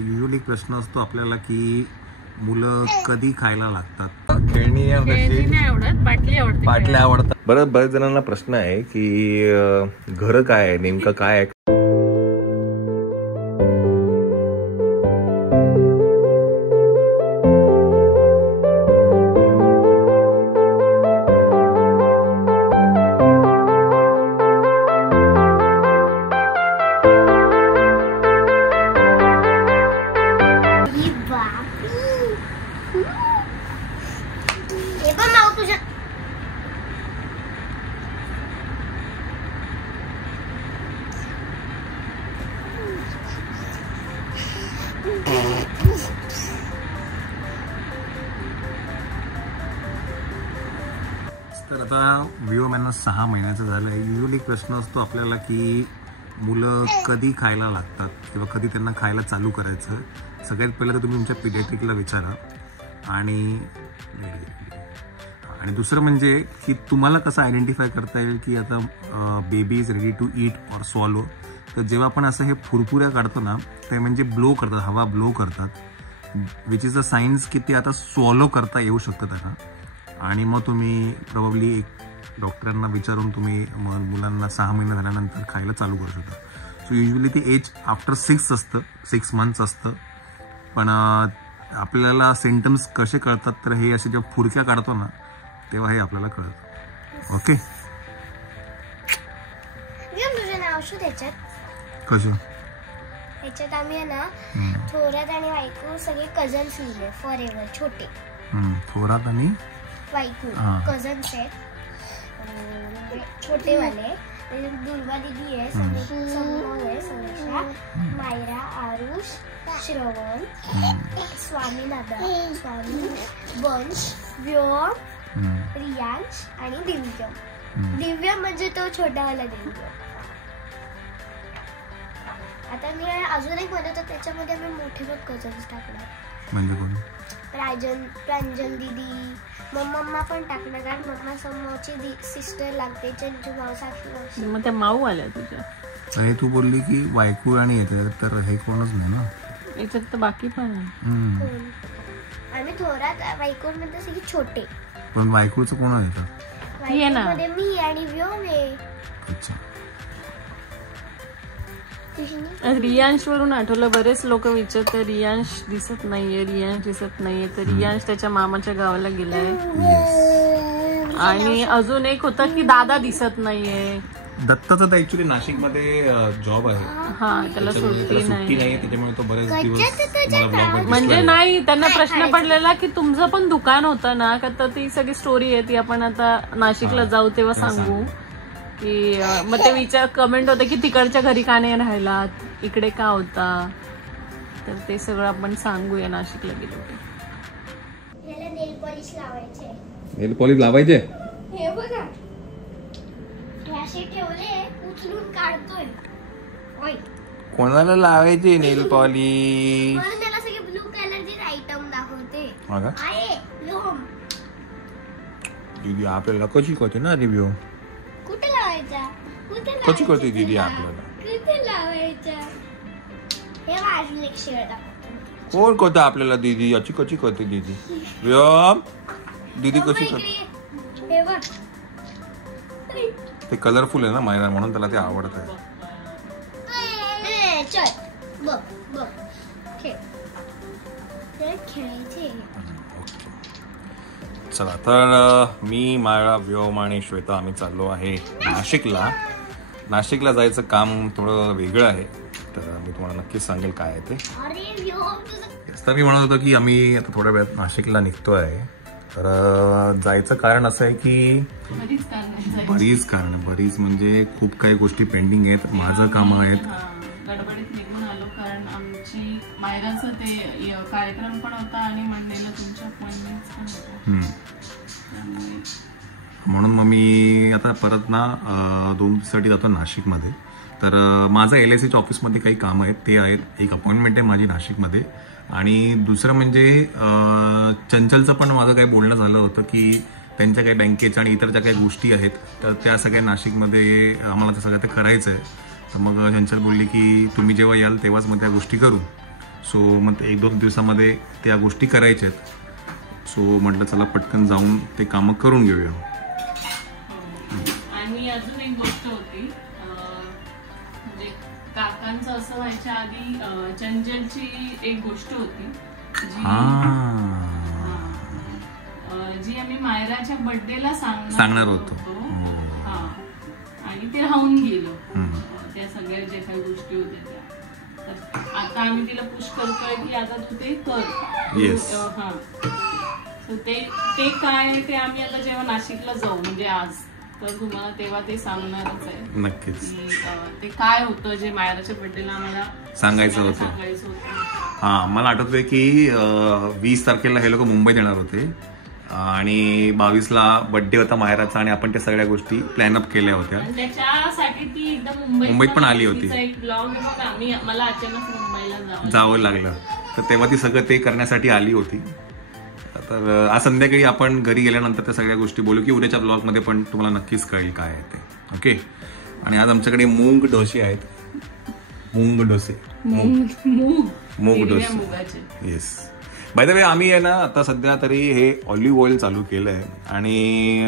Usually प्रश्न असतो आपल्याला की मुलं कधी खायला लागतात. खेळणी आवडत, बाटल्या आवडतात. बऱ्याच जणांना प्रश्न आहे की घर काय आहे, नेमकं काय आहे. तर आता विओमॅनना 6 महिन्याचं झालं आहे. युजली प्रश्न असतो आपल्याला की मुलं कधी खायला लागतात किंवा कधी त्यांना खायला चालू करायचं. सगळ्यात पहिलं तर तुम्ही तुमच्या पिडियाट्रिकला विचारा. आणि दुसरं म्हणजे की तुम्हाला कसं आयडेंटिफाय करता येईल की आता baby is ready to eat or swallow. तर जेव्हा आपण असं हे फुरफुऱ्या काढतो ना, ते म्हणजे ब्लो करतात, हवा ब्लो करतात, विच इज अ सायन्स की ते आता स्वॉलो करता येऊ शकतं त्यांना. आणि मग तुम्ही प्रॉब्ली एक डॉक्टरांना विचारून तुम्ही मुलांना 6 महिने झाल्यानंतर खायला चालू करू शकता. सो युजली ते एज आफ्टर 6 असतं, 6 मंथ्स असतं. पण आपल्याला सिम्पटम्स कसे कळतात तर हे असे जेव्हा फुरक्या काढतो ना तेव्हा हे आपल्याला कळतं. ओके, कसं ह्याच्यात आम्ही ना थोरात आणि वायकू सगळे कझन्स लिहिले फॉर एव्हर, छोटे. थोरात आणि वायकू कझन्स आहेत, छोटे वाले. दुर्गा दीदी आहे, समूह आहे, समीक्षा, मायरा, आरुष, श्रवण, स्वामी नादा, स्वामी, वंश, व्योम, रियांश आणि दिव्य. दिव्य म्हणजे तो छोटावाला दिव्य. आता मी अजून एक म्हणत होतो, त्याच्यामध्ये आम्ही मोठे पण कझन्स टाकणार. म्हणजे कोण? प्रांजल दीदी, मम्मा पण टाकणार, कारण मम्मा समोरची सिस्टर लागते, चंचू माऊ, साक्षी मावशी. मग त्या माऊ आल्या तुझ्या. हे तू बोलली की वायकू आणि येते, तर हे कोणच नाही ना याच्यात, तर बाकी पण आहे. आम्ही थोरात वायकू मध्ये सगळे छोटे. पण वायकूचं कोण येतं? वायकूमध्ये मी आणि व्योम आहे. अच्छा. रियांश वरून आठवलं, बरेच लोक विचारतात रियांश दिसत नाहीये, रियांश दिसत नाहीये. तर रियांश त्याच्या मामाच्या गावाला गेलाय. आणि अजून एक होता की दादा दिसत नाहीये. दत्ताचा तर ऍक्च्युली नाशिकमध्ये जॉब आहे. हा, त्याला सुट्टी नाही, त्याच्यामुळे तो बरेच दिवस म्हणजे नाही. त्यांना प्रश्न पडलेला की तुमचं पण दुकान होतं ना का, तर ती सगळी स्टोरी आहे ती आपण आता नाशिकला जाऊ तेव्हा सांगू. की मग ते कमेंट होते की तिकडच्या घरी का नाही राहिला, इकडे का होता. तर ते सगळं आपण सांगूया नाशिकला गेलो की. नेल पॉलिश लावायचे. नेल पॉलिश लावायचे? हे बघा, हे असे ठेवले, उचलून काढतोय. ओय, कोणाला लावायचे नेल पॉलिश? म्हणून त्याला सगळे ब्लू कलरचे आयटम दाखवते. आहे व्योम. दीदी आपल्याला कशी करते ना रिव्ह्यू? कुठे लावायचा? कशी करते दीदी आपल्याला? कुठे लावायचा? हे माझं लेक्चर दाखवतो. कोण करतं आपल्याला दीदी? याची कशी करते दीदी? व्योम, दीदी कशी करते? हे बघ, ते कलरफुल आहे ना मायरा, म्हणून त्याला ते आवडत आहे. चल बघ बघ, खेळ खेळायचे. चला, तर मी, मायरा, व्योम आणि श्वेता आम्ही चाललो आहे नाशिकला. नाशिकला जायचं काम थोडं वेगळं आहे, तर मी तुम्हाला नक्कीच सांगेल काय आहे ते. तर मी म्हणत होतो की आम्ही आता थोड्या वेळात नाशिकला निघतो आहे. तर जायचं कारण असं आहे की बरीच म्हणजे खूप काही गोष्टी पेंडिंग आहेत, माझं काम आहेत. गडबडीत निघून आलो कारण आमची मायराचं ते कार्यक्रम पण होता आणि मंडेला तुमच्या अपॉइंटमेंट पण होत्या. म्हणून मग मी आता परत ना 2 दिवसासाठी जातो नाशिकमध्ये. तर माझं LICच्या ऑफिसमध्ये काही काम आहेत, ते आहेत. एक अपॉइंटमेंट आहे माझी नाशिकमध्ये. आणि दुसरं म्हणजे चंचलचं पण माझं काही बोलणं झालं होतं की त्यांच्या काही बँकेच्या आणि इतर ज्या काही गोष्टी आहेत तर त्या सगळ्या नाशिकमध्ये आम्हाला ते सगळं ते करायचं आहे. तर मग चंचल बोलली की तुम्ही जेव्हा याल तेव्हाच मग त्या गोष्टी करू. सो मग 1-2 दिवसामध्ये त्या गोष्टी करायच्या आहेत. सो म्हटलं चला पटकन जाऊन ते कामं करून घेऊया. आणि अजून एक गोष्ट होती, म्हणजे काकांचं असं व्हायच्या आधी चंचलची एक गोष्ट होती जी आम्ही मायराच्या बर्थडेला सांगणार होतो. आणि ते राहून गेलो, त्या सगळ्या ज्या काही गोष्टी होत्या त्या. तर आता आम्ही तिला पुश करतोय की आता तू ते कर. ते काय ते आम्ही आता जेव्हा नाशिकला जाऊ म्हणजे आज, तर तुम्हाला तेव्हा ते सांगणारच आहे नक्कीच. ते काय होतं जे मायराच्या बर्थडेला आम्हाला सांगायचं होतं. हा, मला आठवतंय की 20 तारखेला हे लोक मुंबईत येणार होते आणि 22ला बर्थडे होता मायराचा आणि आपण त्या सगळ्या गोष्टी प्लॅन अप केल्या होत्या. त्याच्यासाठी ती एकदम मुंबईत पण आली होती. मला अचानक मुंबईला जावं लागलं, तर तेव्हा ती सगळं ते करण्यासाठी आली होती. तर आज संध्याकाळी आपण घरी गेल्यानंतर त्या सगळ्या गोष्टी बोलू की उद्याच्या ब्लॉगमध्ये पण तुम्हाला नक्कीच कळेल काय आहे ते. ओके. आणि आज आमच्याकडे मूग डोसे आहेत. मूग डोसे. येस. बाय द वे आम्ही आहे ना आता सध्या तरी हे ऑलिव्ह ऑइल चालू केलंय आणि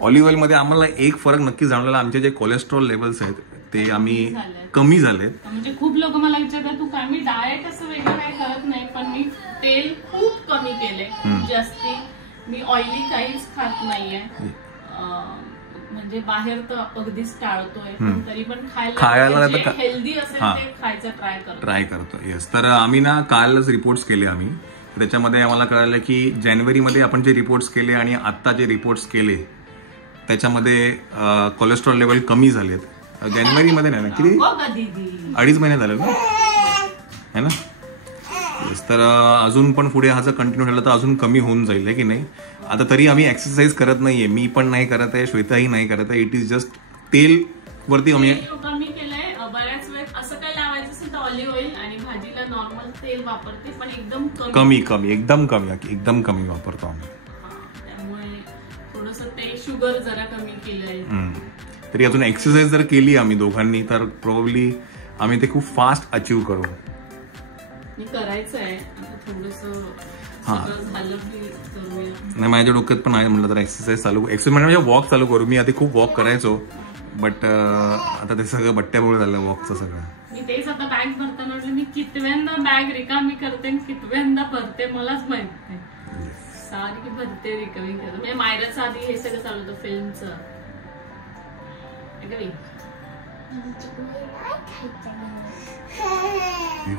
ऑलिव्ह ऑइलमध्ये आम्हाला एक फरक नक्की जाणवला. आमचे जे कोलेस्ट्रॉल लेवल्स आहेत ते आम्ही कमी झाले. म्हणजे खूप लोक मला विचारतात तू काय, मी डाएट असं वेगळं काय करत नाही, पण मी तेल खूप कमी केलंय, खूप जास्ती. मी ऑइली काहीच खात नाहीये, म्हणजे बाहेर तर अगदीच टाळतोय, पण तरी पण खायला हेल्दी असेल ते खायचं ट्राय करतो. येस. तर आम्ही ना कालच रिपोर्ट्स केले आम्ही. त्याच्यामध्ये आम्हाला कळालं की जानेवारीमध्ये आपण जे रिपोर्ट्स केले आणि आता जे रिपोर्ट्स केले त्याच्यामध्ये कोलेस्ट्रॉल लेवल कमी झालेत. जानेवारीमध्ये नाही ना, किती 2.5 महिने झाले ना, है ना. तर अजून पण पुढे हा जर कंटिन्यू झाला तर अजून कमी होऊन जाईल आहे की नाही. आता तरी आम्ही एक्सरसाइज करत नाहीये, मी पण नाही करत आहे, श्वेताही नाही करत आहे. इट इज जस्ट तेल वरती कमी केलंय. बऱ्याच वेळ असं काय लावायचं असेल तर ऑलिव्ह ऑइल आणि भाजीला नॉर्मल तेल वापरते, पण एकदम एकदम कमी वापरतो आम्ही. त्यामुळे थोडस ते शुगर जरा कमी केलंय. तरी अजून एक्सरसाइज जर केली आम्ही दोघांनी तर प्रोबेबली आम्ही ते खूप फास्ट अचीव्ह करू. करायचं आहे नाही, माझ्या डोक्यात पण आहे म्हटलं तर एक्सरसाइज म्हणजे वॉक चालू करू. मी आधी खूप वॉक करायचो, बट आता ते सगळं बट्ट्यामुळे झालं वॉकचं सगळं. मी तेच आता बॅग भरताना म्हटलं मी कितव्यांदा बॅग रिकामी करते कितव्यांदा भरते मलाच माहित नाही. सारखी भरते रिकामी करते. म्हणजे मायराचं आधी हे सगळं चालू होतं फिल्मचं.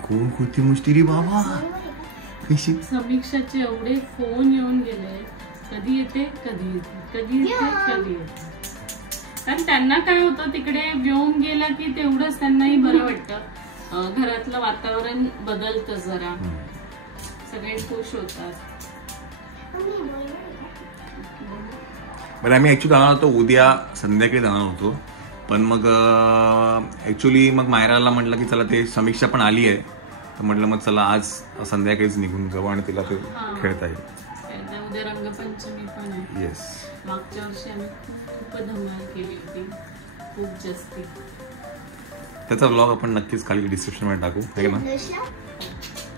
कोण होती मुस्तिरी बाबा. समीक्षाचे एवढे फोन येऊन गेले, कधी येते. कारण त्यांना काय होतं तिकडे येऊन गेलं की तेवढंच त्यांनाही बरं वाटतं. घरातलं वातावरण बदलतं जरा, सगळे खुश होतात. बरं, आम्ही ऍक्च्युली जाणार होतो उद्या संध्याकाळी जाणार होतो, पण मग ऍक्च्युली मग मायराला म्हटलं की चला ते समीक्षा पण आली आहे तर म्हटलं मग चला आज संध्याकाळीच निघून जाऊ आणि तिला ते खेळता येईल. उद्या रंगपंचमी पण आहे. येस. मागच्या वर्षी आम्ही खूप धमाल केली होती, खूप जास्ती. त्याचा व्लॉग आपण नक्कीच खाली डिस्क्रिप्शन मध्ये टाकू, है ना.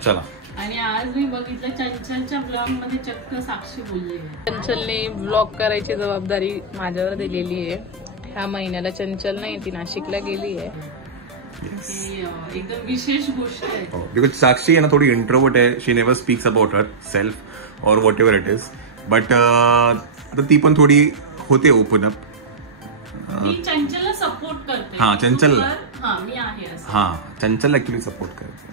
चला. आणि आज मी बघितलं चंचलच्या ब्लॉग मध्ये चक्क साक्षी बोलली आहे. चंचलने ब्लॉग करायची जबाबदारी माझ्यावर दिलेली आहे. ह्या महिन्याला चंचल नाही, ती नाशिकला गेली आहे. एकदम विशेष गोष्ट आहे. बिकॉज साक्षी आहे ना थोडी इंट्रोवर्ट आहे. She never speaks about herself or whatever it is. But आता ती पण थोडी होते ओपन अप. चंचलला सपोर्ट करते. हा, चंचल. मी आहे. हा, चंचल ऍक्च्युली सपोर्ट करते.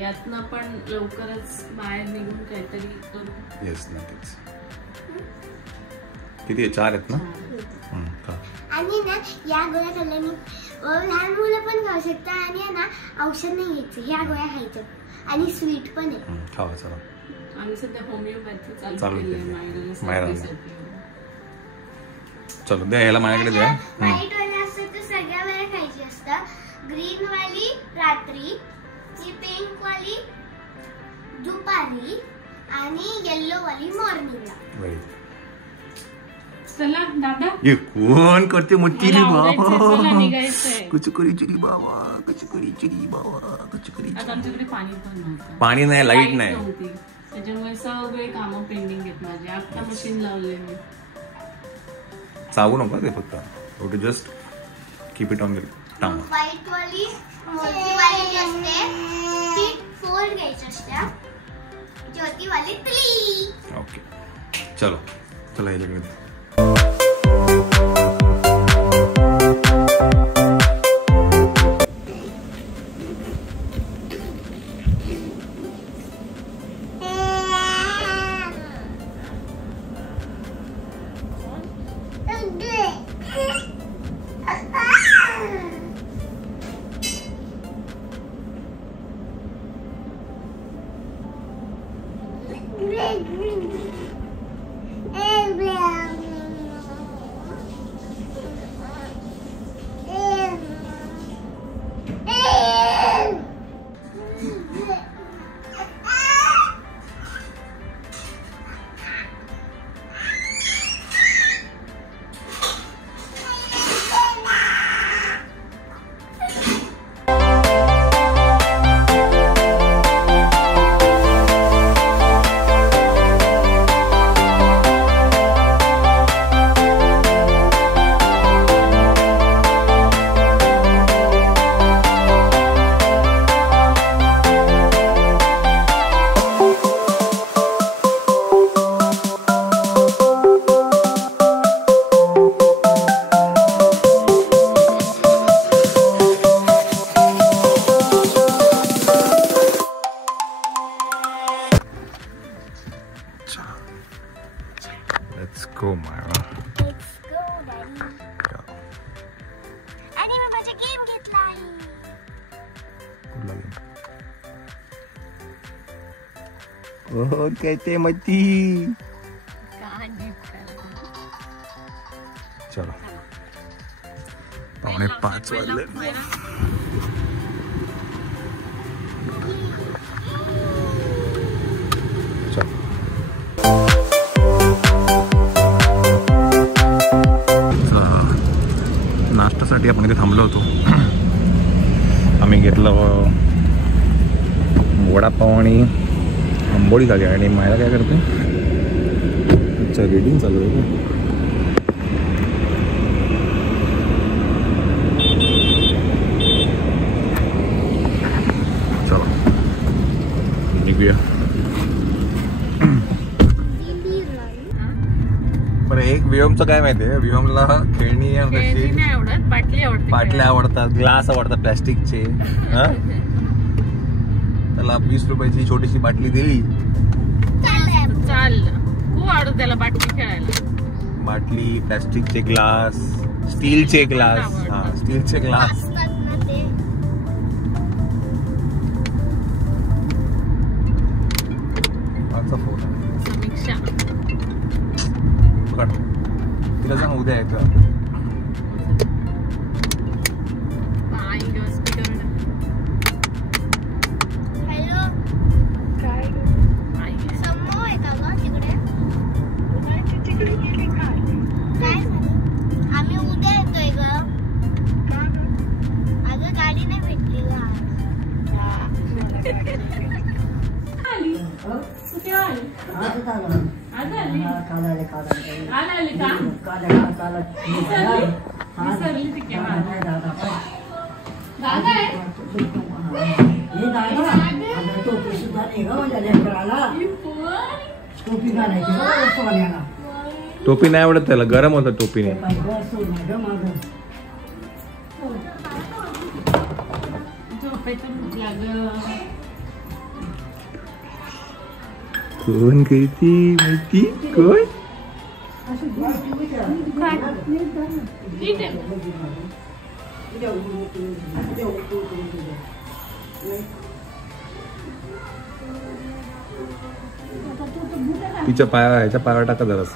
यातनं पण लवकरच बाहेर निघून काहीतरी करू. येस, नक्कीच. किती 4 आहेत ना. आणि ना या गोळ्या खाल्ल्याने लहान मुलं पण खाऊ शकतात आणि ना औषध नाही घ्यायचं, ह्या गोळ्या खायच्या आणि स्वीट पण आहे. खावा. चला. आम्ही सध्या होमिओपॅथी चालू केली आहे. चलो द्या याला माझ्याकडे द्या. व्हाईट वाली असते तर सगळ्या वेळा खायची असतात. ग्रीन वाली रात्री, पिंक वाली दुपारी आणि येल्लो वाली मॉर्निंगला. चला दादा ये कोण करते मच्छी मला आवडायचंय, चला बाबा निघायचंय. कचकरी चिरी बाबा कचकरी चिरी बाबा कचकरी आता आमच्याकडे पाणी पण नव्हतं, पाणी नाही लाईट लाईट नाही नव्हती. त्याच्यामुळे सगळे कामं पेंडिंग आहेत माझे. आता मशीन लावले मी. चावू नको ते फक्त जस्ट कीप इट ऑन टांग व्हाईट वाली मोठी वाली जी असते ती 4 घ्यायची असते, ज्योती वाली 3. ओके चलो चला ह्याच्याकडे Let's go, Myra. Let's go, Daddy. आणि मी माझा गेम घेतला आहे. Oh, कहते मच्छी. चलो 4:45 वाजले. नाश्त्यासाठी आपण इथे थांबलो होतो. आम्ही घेतलं वडापाव आणि आंबोळी झाली. आणि मायला काय करते, अच्छा रीडिंग चालू आहे. चला निघूया. बरं एक वियमचं काय माहितीये, वियमला खेळणी आवडत, बाटल्या आवडतात, ग्लास आवडतात प्लॅस्टिकचे. त्याला 20 रुपयाची छोटीशी बाटली दिली, चाल खूप आवडत त्याला बाटली खेळायला. बाटली, प्लॅस्टिकचे ग्लास, स्टीलचे ग्लास. हा स्टीलचे ग्लास. फोन समीक्षा तिला सांग उद्या यायचं. टोपी नाही आवडत त्याला, गरम होतं टोपीने. कोण करती माहिती कोण? तिच्या पाया, ह्याच्या पायावर टाका जरास.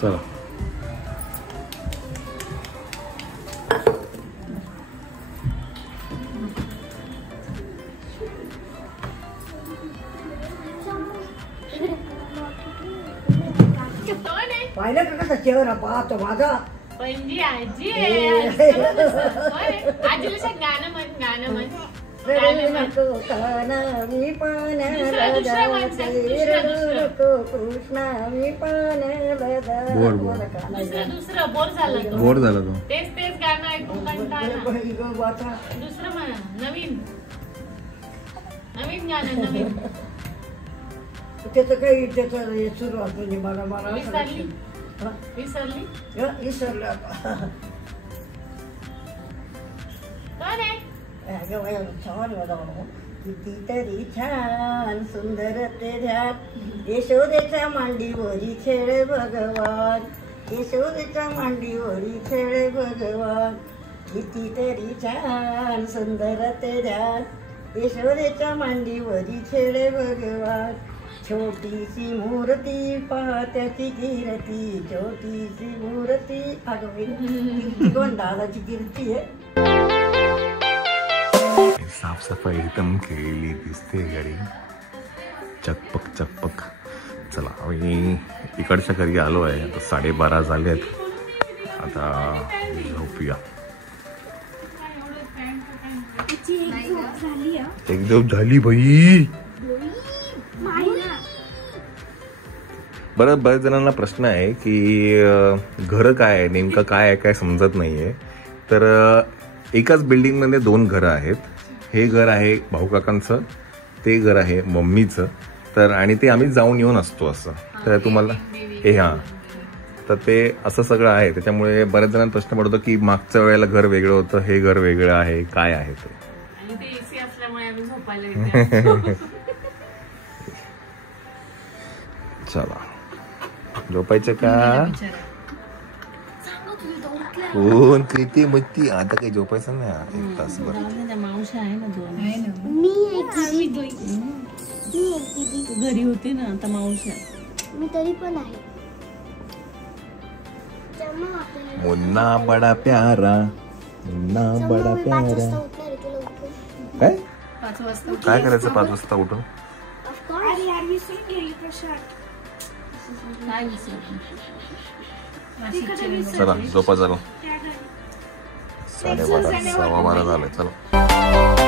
चला पाहिलं का कसा चेहरा पाहतो माझा. पंजी आजी आहे. आजीला सांग गाणं म्हण, गाणं म्हण. रडू नको काना मी पाण्याला जाते, रडू नको कृष्णा मी पाण्याला जाते. दुसरं बोर झालं. बोर झाला तो. तेच गाणं ऐकून कंटाळा. बाई गं बाचा. दुसरं म्हणा, नवीन गाणं, नवीन. त्याचं काही त्याचं हे सुरू असतं म्हणजे मला विसरली. विसरलं आता. कोण आहे? छान कितीतरी छान सुंदर ते ध्यान, यशोदेच्या मांडीवरी खेळ भगवान, यशोदेच्या मांडीवरी खेळ भगवान. कितीतरी छान सुंदर ते ध्यान, यशोदेच्या मांडीवरी खेळ भगवान. छोटीशी मूर्ती पाहत्याची कीर्ती, छोटीशी मूर्ती. अगं कोण दादाची कीर्ती आहे. साफसफाई एकदम केलेली दिसते घरी, चकपक चकपक. चला आम्ही इकडच्या घरी आलो आहे. आता 12:30 झालेत. आता झोपूया. एक झोप झाली बाई. बरं, बऱ्याच जणांना प्रश्न आहे की घर काय आहे नेमकं, काय आहे काय समजत नाहीये. तर एकाच बिल्डिंग मध्ये 2 घरं आहेत. हे घर आहे भाऊ काकांचं, ते घर आहे मम्मीचं. तर आणि ते आम्ही जाऊन येऊन असतो असं. तर तुम्हाला हे तर ते असं सगळं आहे. त्याच्यामुळे बऱ्याच जणांना प्रश्न पडतो की मागच्या वेळेला घर वेगळं होतं, हे घर वेगळं आहे, काय आहे ते. आणि ते एसी असल्यामुळे आम्ही झोपायला. चला झोपायचं का? कोण किती मस्ती. आता काही झोपायचं नाही. 1 तास बरं. मावशी आहे ना 2. घरी होती ना, आता मावशी मी तरी पण आहे. मुन्ना बडा प्यारा, मुन्ना बडा प्यारा. काय 5 वाजता काय करायचं 5 वाजता उठून? काय विसरली. चला झोपा. झालं 12:30 12:15 झाले. चला.